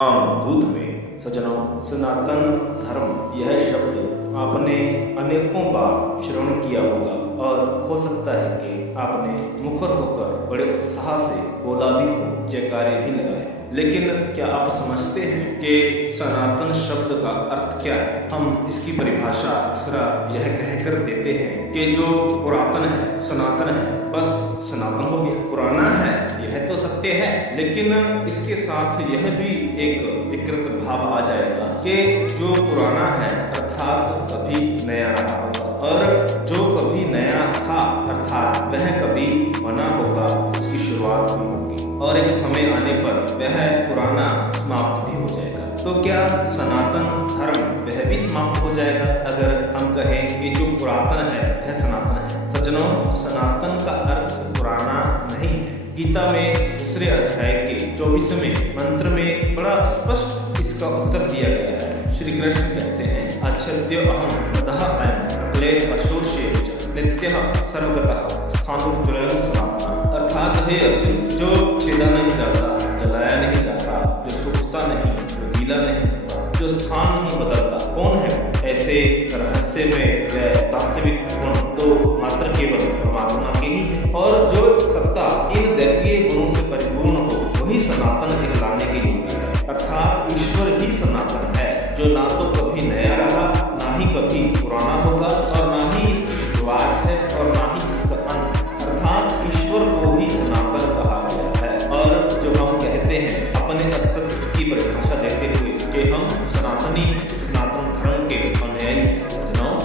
दूत में सज्जनों, सनातन धर्म यह शब्द आपने अनेकों बार श्रवण किया होगा और हो सकता है कि आपने मुखर होकर बड़े उत्साह से बोला भी हो, जयकारे भी लगाए हो। लेकिन क्या आप समझते हैं कि सनातन शब्द का अर्थ क्या है? हम इसकी परिभाषा अक्सर यह कहकर देते हैं कि जो पुरातन है, सनातन है, बस सनातन हो गया। पुराना है यह तो सत्य है, लेकिन इसके साथ यह भी एक विकृत भाव आ जाएगा कि जो पुराना है अर्थात कभी नया रहा होगा, और जो कभी नया था अर्थात वह कभी बना होगा, उसकी शुरुआत हुई होगी और एक समय आने पर वह पुराना समाप्त भी हो जाएगा। तो क्या सनातन धर्म वह भी समाप्त हो जाएगा अगर हम कहें कि जो पुरातन है वह सनातन है? सज्जनों, सनातन का अर्थ पुराना नहीं है। गीता में दूसरे अध्याय के 24वें मंत्र में बड़ा स्पष्ट इसका उत्तर दिया गया है। श्री कृष्ण कहते हैं, अच्छद्य अहम ततः अयं क्लेद अशोष्य नित्यः सर्वगतः स्थाणुर्ज्वलनं सनातनः। अर्थात हे अर्जुन, जो छेदा नहीं जाता, जलाया नहीं जाता, जो सूखता नहीं, जो गीला नहीं होता, जो स्थान नहीं बदलता, कौन है? ऐसे रहस्य में यह तात्विक गुण तो मात्र केवल परमात्मा के ही है, और जो सत्ता इन दैवीय गुणों से परिपूर्ण हो वही सनातन कहलाने के योग्य है। अर्थात ईश्वर ही सनातन है, जो ना तो कभी नया रहा, ना ही कभी पुराना होगा, और ना ही इसकी शुरुआत है और ना ही इसका अंत। अर्थात ईश्वर को ही सनातन कहा गया है। और जो हम कहते हैं अपने अस्तित्व की परिभाषा देते हुए कि हम सनातनी हैं, सनातन धर्म के अनुयायी हैं,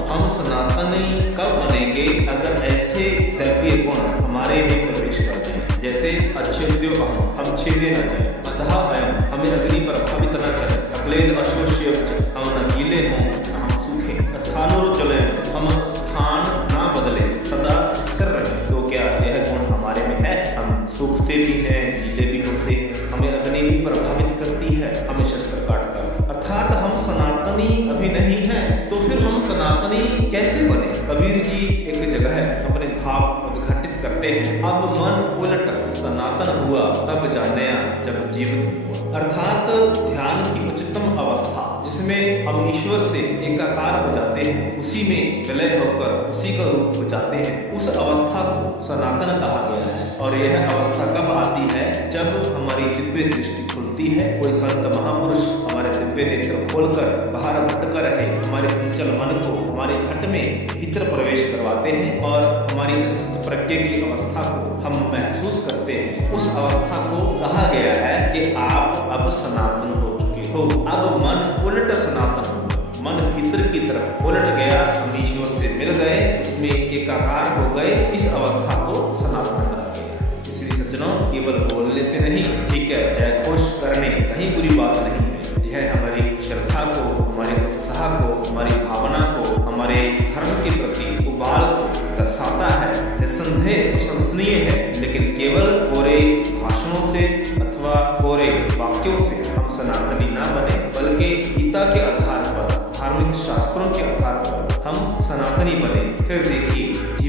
हम सनातनी कब बनेंगे? अगर ऐसे दैवीय गुण हमारे में प्रवेश करते हैं, जैसे अच्छेद्यो अहम, हम छेदे न जाए, अतः अयं, हमें अग्नि पर भावित न करें, अक्लेद अशोष्य, हम न गीले हों न हम सूखे, स्थाणुर्ज्वलनं, हम स्थान ना बदले, सदा स्थिर रहे। तो क्या यह गुण हमारे में है? हम सूखते भी हैं, गीले भी होते हैं, हमें अग्नि भी प्रभावित करती है, हमें शस्त्र काटकर। अर्थात हम सनातनी अभी नहीं हैं, तो फिर हम सनातनी कैसे बने? कबीर जी एक जगह अपने भाव उद्घाटित करते हैं, अब मन उलट सनातन हुआ तब जानिया जब जीवित हुआ। अर्थात ध्यान की उच्चतम अवस्था जिसमें हम ईश्वर से एकाकार हो जाते हैं, उसी में विलय होकर उसी का रूप हो जाते हैं, उस अवस्था को सनातन कहा गया है। और यह अवस्था कब आती है? जब हमारी दिव्य दृष्टि खुलती है, कोई संत महापुरुष हमारे दिव्य नेत्र खोलकर बाहर भटका रहे हमारे चंचल मन को हमारे घट में भीतर प्रवेश करवाते हैं और हमारी अस्तित्व प्रज्ञा की अवस्था को हम महसूस करते हैं। उस अवस्था को कहा गया है कि आप अब सनातन हो चुके हो। अब मन उलट सनातन हो, मन भीतर की तरफ उलट गया, हम ईश्वर से मिल गए, उसमें एकाकार हो गए। इस अवस्था को सनातन कहा गया। इसलिए सज्जनों, केवल बोलने से नहीं, ठीक है, जय घोष करने कहीं बुरी बात नहीं है। यह हमारी श्रद्धा को, हमारे उत्साह को, हमारी भावना को, हमारे धर्म के प्रति उबाल को दर्शाता है। निस्संदेह प्रशंसनीय है, लेकिन केवल कोरे भाषणों से अथवा कोरे वाक्यों से हम सनातनी ना बने, बल्कि गीता के आधार पर, धार्मिक शास्त्रों के आधार पर हम सनातनी बने। फिर देखिए